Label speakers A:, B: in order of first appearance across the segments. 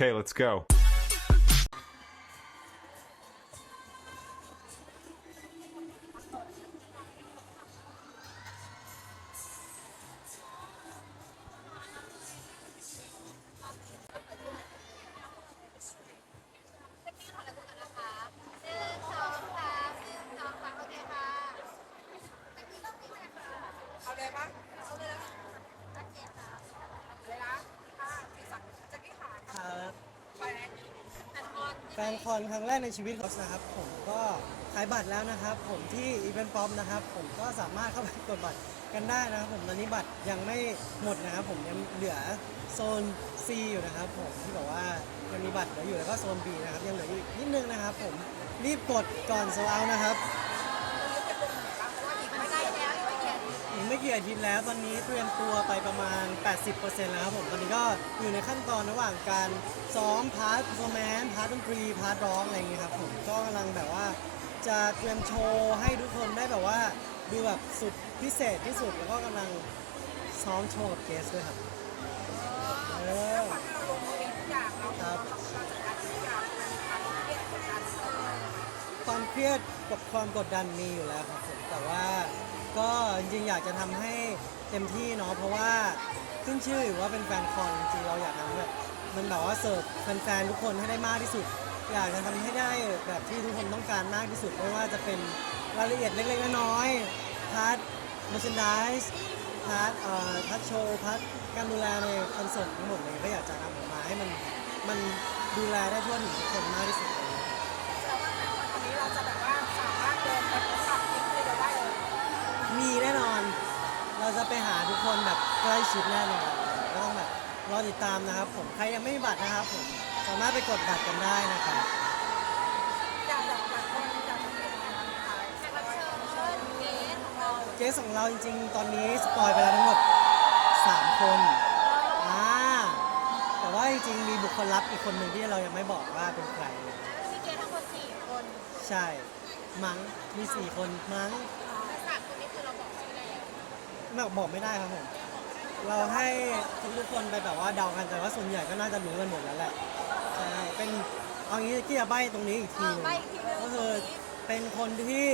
A: Okay, let's go.
B: ฟนคอนครั้งแรกในชีวิตของนะครับ ผมก็ขายบัตรแล้วนะครับ ผมที่อีเวนต์ป๊อปนะครับ ผมก็สามารถเข้าไปกดบัตรกันได้นะครับผมตอนนี้บัตรยังไม่หมดนะครับ ผมยังเหลือโซน C อยู่นะครับ ผมที่บอกว่ายังมีบัตรเหลืออยู่แล้วก็โซน B นะครับยังเหลืออีกนิดนึงนะครับ ผมรีบกดก่อนโซเอานะครับ
C: ไม่ได้แล้วอีกไม่เขียน
B: อี กี่อาทิตย์แล้วตอนนี้เตรียมตัวไปประมาณ 80%แล้วครับผมตอนนี้ก็อยู่ในขั้นตอนระหว่างการซ้อมพาร์ทโฟร์แมนพาร์ทดนตรีพาร์ทร้องอะไรอย่างเงี้ยครับผมก็กำลังแบบว่า จะเตรียมโชว์ให้ทุกคนได้แบบว่าดูแบบสุดพิเศษที่สุดแล้วก็กำลังซ้อมโชว์กับเกสด้วยครับเออ
C: เราลย
B: ครับ
C: ความเครียดกดดัน
B: ความเครียดกับความกดดันมีอยู่แล้วครับผมแต่ว่า ก็จริงๆอยากจะทำให้เต็มที่เนาะเพราะว่าขึ้นชื่ออยู่ว่าเป็นแฟนคอนจริงๆเราอยากทำแบบมันแบบว่าเสิร์ฟแฟนๆทุกคนให้ได้มากที่สุด อยากจะทำให้ได้แบบที่ทุกคนต้องการมากที่สุดไม่ว่าจะเป็นรายละเอียดเล็กๆน้อยๆพาร์ทม e ช c นดิสพาร์ทเอ่อพาร์ทโชว์พาร์ทการดูแลในคอนเสิร์ตทั้งหมดเลยก็อยากจะทำออกมาให้มันมันดูแลได้ทั่วถึงทุกคนมากที่สุดเลย
C: แต่ว่าวันนี้เราจะแบบว่า มี
B: แน่นอน เราจะไปหาทุกคนแบบใกล้ชิดแน่นอนก็ต้องแบบรอติดตามนะครับ ผมใครยังไม่มีบัตรนะครับผมสามารถไปกดบัตรกันได้นะครับ
C: อยากแบบแบบคนอยากจะเป็นการขายแขกรับเชิญเชิญเกสของเรา
B: เกสของเราจริง ๆ ตอนนี้สปอยไปแล้วทั้งหมด3คนอ่าแต่ว่าจริงๆมีบุคคลลับอีกคนหนึ่งที่เรายังไม่บอกว่าเป็นใครเลย
C: มีเกสทั้งหมดสี่คน
B: ใช่ มั้งมี4คนมั้ง ไม่บอกไม่ได้ครับผมเราให้ทุกๆคนไปแบบว่าเดากันแต่ว่าส่วนใหญ่ก็น่าจะรู้กันหมดแล้วแหละใช่เป็นเอางี้กี้จะใบตรงนี้อีกทีหนึง
C: ใบอีกทีนึง
B: ก็คือเป็นคนที่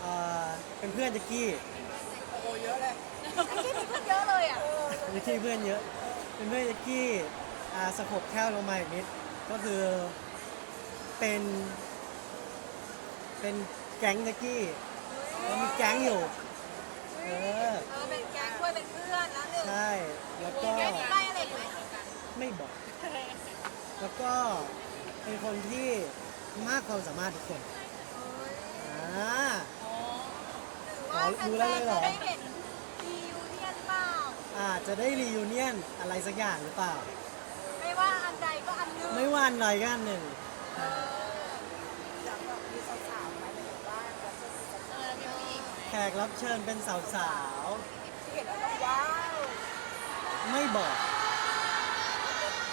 B: เอ่อเป็นเพื่อนแจ็กกี้
C: โอ้โหเยอะเลยไอ้ที่มีเพื่อนเยอะเลยอะ
B: แจ็กกี้เพื่อนเยอะ เป็นเพื่อนแจ็กกี้อ่าสกบแค่ลงมาอีกนิดก็คือเป็นเป็นแก๊งแจ็กกี้เรามีแก๊งอยู่ เออ
C: เออเป็นแก๊งด้วยเป็นเพื่อนแล้วหนึ่ง
B: ใช่ แล้วก็
C: แก๊งมีไล่อะไรอีกไหม
B: ไม่บอก แล้วก็เป็นคนที่มากความสามารถทุกคนอ่า
C: ว่าแฟนๆจะได้เห็นดียูเนียนเปล่า
B: อาจจะได้รียูเนียนอะไรสักอย่างหรือเปล่า
C: ไม่ว่าอันใดก็อันหนึง
B: ไม่ว่าอันใดก็อันหนึ่ง
C: อยากแบบมีสาวๆมาเลยว่าแบบเออมีผู้หญิง
B: แขกรับเชิญเป็นสาว
C: ที่เห็นแล้วต้องว้าว
B: ๆไม่บอก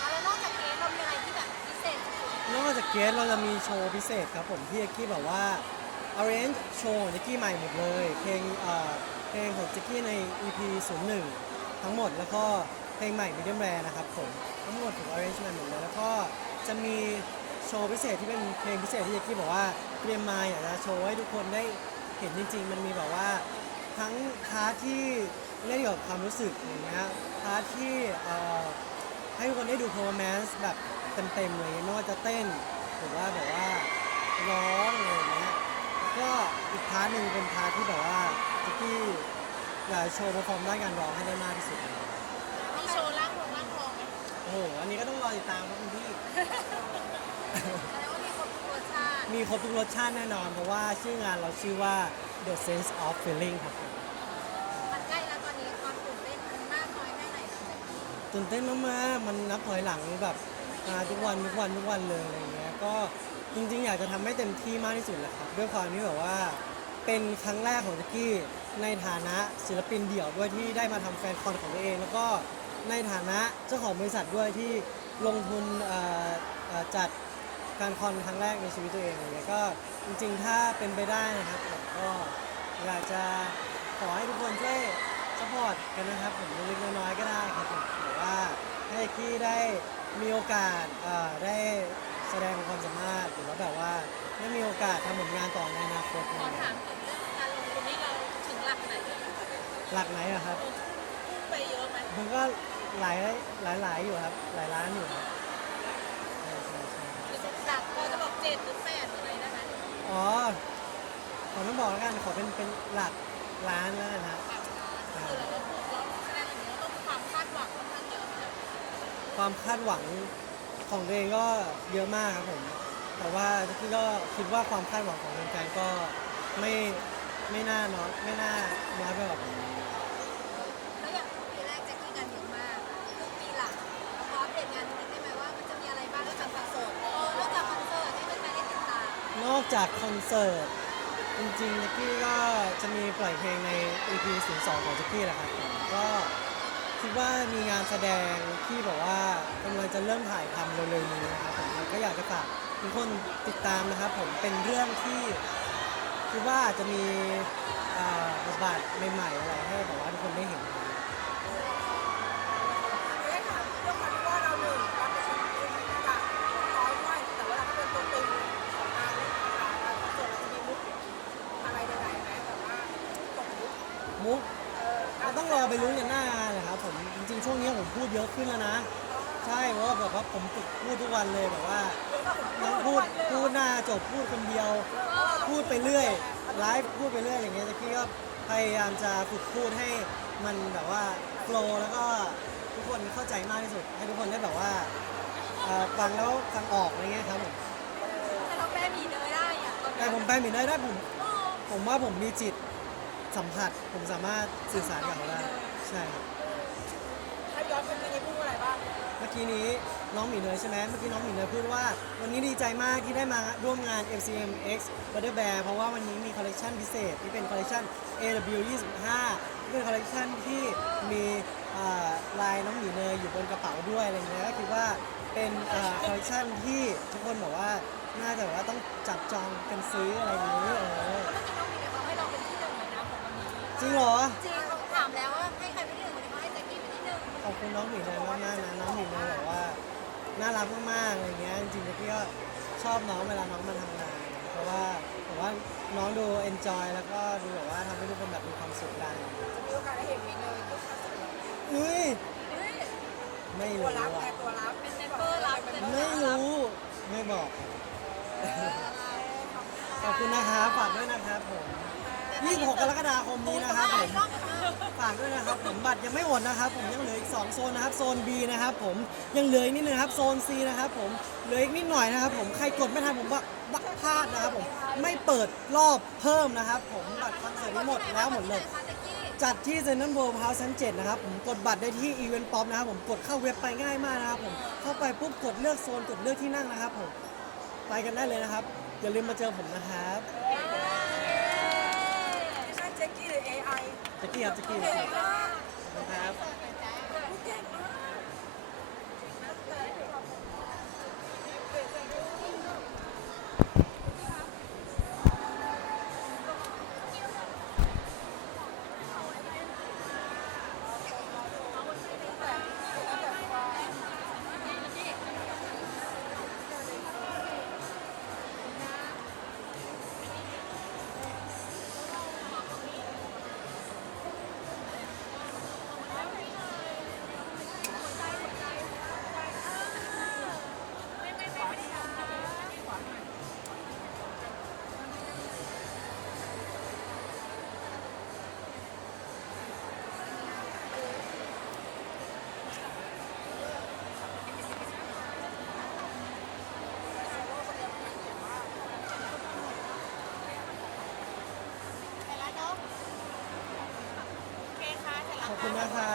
C: แล้วนอกจากเกสเรามีอะไรที่แบบพิเศษสุด
B: นอกจากเกสเราจะมีโชว์พิเศษครับผมที่เจกกี้แบบว่า arrange โชว์ของเจกกี้ใหม่หมดเลย เพลงเอ่อเพลงของเจกกี้ใน EP 01 ทั้งหมดแล้วก็เพลงใหม่ Medium Rare นะครับผมทั้งหมดถูก arrange มาหมดเลยแล้วก็จะมีโชว์พิเศษที่เป็นเพลงพิเศษที่เจกกี้บอกว่าเตรียมมาอยากจะโชว์ให้ทุกคนได้เห็นจริง ๆ มันมีแบบว่าทั้งพาร์ทที่เล่นเกี่ยวกับความรู้สึกอย่างเงี้ยพาร์ทที่เอ่อให้ทุกคนได้ดู performance แบบเต็มๆเลยไม่ว่าจะเต้นหรือว่าแบบว่าร้องอะไรอย่างเงี้ยแล้วก็อีกพาร์ทหนึ่งเป็นพาร์ทที่แบบว่าจิกกี้อยากจะโชว์ perform ด้านการร้องให้ได้มากที่สุดเลย
C: ๆมีโชว์ล่างทองล่างทองไหม
B: โอ้โหอันนี้ก็ต้องรอติดตามครับคุณพี่
C: แสดงว่า ติ
B: มีครบทุกรสชาติแน่นอน เพราะว่าชื่องานเราชื่อว่า The Sense of Feeling ครับผม
C: มันใกล้แล้วตอนนี้ความตื่นเต้นมันมากน้อยแค่ไหนหลังจากนี้
B: ตื่นเต้นมากๆมันนับถอยหลังแบบมาทุกวันทุกวันทุกวันเลยอะไรเงี้ยก็จริงๆ อยากจะทำให้เต็มที่มากที่สุดแหละครับ ด้วยความที่แบบว่าเป็นครั้งแรกของแจ็กกี้ในฐานะศิลปินเดี่ยวด้วยที่ได้มาทำแฟนคอนของตัวเอง แล้วก็ในฐานะเจ้าของบริษัทด้วยที่ลงทุนเอ่อเอ่อจัด การคอนครั้งแรกในชีวิตตัวเองอะไรเงี้ยก็จริงๆ ถ้าเป็นไปได้นะครับผมก็อยากจะขอให้ทุกคนช่วยสปอร์ตกันนะครับผมเล็กๆน้อยๆก็ได้ครับผมหรือว่าให้กี้ได้มีโอกาสเอ่อได้แสดงความสามารถหรือว่าแบบว่าได้มีโอกาสทำผลงานต่อในอนาคต
C: ขอถามถึงเรื่องการลงทุนนี่เราถึงหลักไหน
B: หลักไหนอะครับ
C: พุ่งไปเยอะไหม
B: มันก็หลายหลายหลายอยู่ครับหลายล้านอยู่ครับ
C: อ๋อ
B: ขอต้องบอกแล้วกันขอเป็นเป็นหลักล้านแล้วกันครับ
C: คือเราต้องพูดเราแสดงอย่างนี้เราต้องความคาดหวังค่อนข้างเยอะนะ
B: ความคาดหวังของตัวเองก็เยอะมากครับผม แต่ว่าที่ก็คิดว่าความคาดหวังของแฟนๆก็ไม่ไม่น่าน้อยไม่น่าน้อยไปกว่าผม
C: จากคอนเสิร์ต จริ
B: งๆแจ็กกี้ก็จะมีปล่อยเพลงใน EP 02ของแจ็กกี้แหละครับผมก็คิดว่ามีงานแสดงที่แบบว่ากำลังจะเริ่มถ่ายทำเร็วๆนี้นะครับผมแล้วก็อยากจะฝากทุกคนติดตามนะครับผมเป็นเรื่องที่คิดว่าจจะมีอ่าบทบาทใหม่ๆอะไรให้แบบว่าทุกคนได้เห็นครับ
A: ไม่ได้ถามเรื่องความที่ว่าเราหนึ่งเราเป็นคนที่จะน้อยด้วยแต่ว่าเราก็เป็นตัวตึงของงานนี้ค่ะส่วนเราจะมีมุกอะไรใดๆไหมแต่ว่าตกมุก
B: มุก
A: เออ
B: เรา ต้องรอไปรู้กันหน้างานเลยครับผมจริงๆช่วงนี้ผมพูดเยอะขึ้นแล้วนะ ใช่เพราะว่าแบบว่าผมฝึกพูดทุกวันเลยแบบว่าน้องพูดพูดหน้าจบพูดคนเดียว พูดไปเรื่อยไลฟ์พูดไปเรื่อยอย่างเงี้ยตะกี้ก็พยายามจะฝึกพูดให้มันแบบว่าโฟล์แล้วก็ทุกคนเข้าใจมากที่สุด ให้ทุกคนได้แบบว่าเอ่อฟังแล้วฟังออกอะไรเงี้ยครับผม
C: แต่เราแปลหมีเนยได้อะตอน
B: แต่ผมไปหมินได้ได้ผม ผมว่าผมมีจิต สัมผัสผมสามารถสื่อสารกับเขาได้ใช่ครับ
A: ถ้าย้อนไปปีนี้พูดอะไรบ้าง
B: เมื่อกี้นี้น้องหมีเนยใช่ไหมเมื่อกี้น้องหมีเนยพูดว่า วันนี้ดีใจมากที่ได้มาร่วมงาน MCM X Butter Bear เพราะว่าวันนี้มีคอลเลคชันพิเศษที่เป็นคอลเลคชัน AW 25ที่เป็นคอลเลคชันที่มีอ่าลายน้องหมีเนยอยู่บนกระเป๋าด้วยอะไรเงี้ยก็คิดว่าเป็นคอลเลคชันที่ทุกคนบอกว่าน่าจะแบบว่าต้องจับจองกันซื้ออะไรอย่างนี้เออ จริงเหรอ
C: จริงเขาถามแล้วว่าให้ใครเป็นที่หนึ่งวันนี้เขาให้แจ็คกี้เป็นที่หนึ่ง
B: ขอบคุณน้องหมีเนยมากๆนะน้องหมีเนยแบบว่าน่ารักมากๆอะไรเงี้ยจริงๆพี่ก็ชอบน้องเวลาน้องมาทำงานเพราะว่าผมว่าน้องดูเอนจอยแล้วก็ดูแบบว่าทำให้ทุกคนแบบมีความสุขกัน
A: จะมีโอกาสได้เห็นมีเลยทุกครั้ง
B: เอ้ย
C: เฮ้ย
B: ไม่
A: ตัว
B: รู้
A: รับไง
B: อะ
A: ตัวรับ
C: เป็นเมมเบอร์รับเป็น
B: ไม่รู้ไม่บอก
C: เออ
B: ขอบคุณนะครับฝากด้วยนะครับผม26 กรกฎาคมนี้นะครับผม
C: ต้อง
B: ฝากด้วยนะครับผมบัตรยังไม่หมดนะครับ ผมยังเหลืออีก2โซนนะครับโซน B นะครับผมยังเหลืออีกนิดนึงครับโซน C นะครับผมเหลืออีกนิดหน่อยนะครับ ผมใครกดไม่ทันผมว่าบักพลาดนะครับผมไม่เปิดรอบเพิ่มนะครับ ผมบัตรคอนเสิร์ตนี้หมดแล้วหมดเลย
C: แจ็คกี้
B: จัดที่เซนทรัลเวิลด์พาวชั้น7นะครับผมกดบัตรได้ที่อีเวนต์ป๊อปนะครับผมกดเข้าเว็บไปง่ายมากนะครับผมเข้าไปปุ๊บกดเลือกโซนกดเลือกที่นั่งนะครับผมไปกันได้เลยนะครับอย่าลืมมาเจอผมนะครับ ครับจะกี้
A: เก่งมาก
B: นะครับ ขอบคุณนะคะ